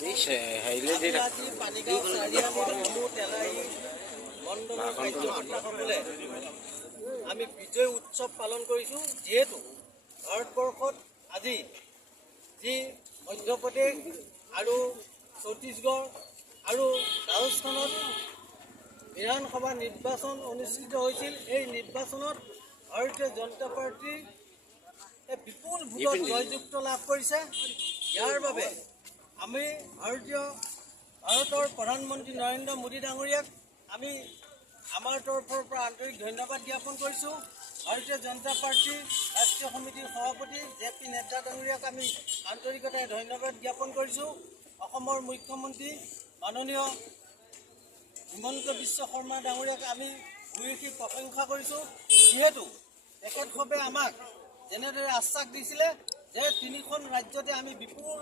আজি পানীগাঁও চাৰিআলি তেলাহী মণ্ডলৰ কাৰ্যকৰ্তাসকলে আমি বিজয় উৎসৱ পালন কৰিছোঁ। যিহেতু ভাৰতবৰ্ষত আজি যি মধ্যপ্ৰদেশ আৰু ছত্তীশগড় আৰু ৰাজস্থানত বিধানসভা নিৰ্বাচন অনুষ্ঠিত হৈছিল। এই নিৰ্বাচনত ভাৰতীয় জনতা পাৰ্টী বিপুল ভোটত জয়যুক্ত লাভ কৰিছে। ইয়াৰ বাবে আমি ভাৰতৰ প্ৰধানমন্ত্ৰী নৰেন্দ্ৰ মোদী ডাঙৰীয়াক আমি আমাৰ তৰফৰ পৰা আন্তৰিক ধন্যবাদ জ্ঞাপন কৰিছোঁ। ভাৰতীয় জনতা পাৰ্টীৰ ৰাষ্ট্ৰীয় সমিতিৰ সভাপতি JP নাড্ডা ডাঙৰীয়াক আমি আন্তৰিকতাৰে ধন্যবাদ জ্ঞাপন কৰিছোঁ। অসমৰ মুখ্যমন্ত্ৰী মাননীয় হিমন্ত বিশ্ব শৰ্মা ডাঙৰীয়াক আমি ভূয়সী প্ৰশংসা কৰিছোঁ। যিহেতু তেখেতসৱে আমাক যেনেদৰে আশ্বাস দিছিলে যে 3খন ৰাজ্যতে আমি বিপুল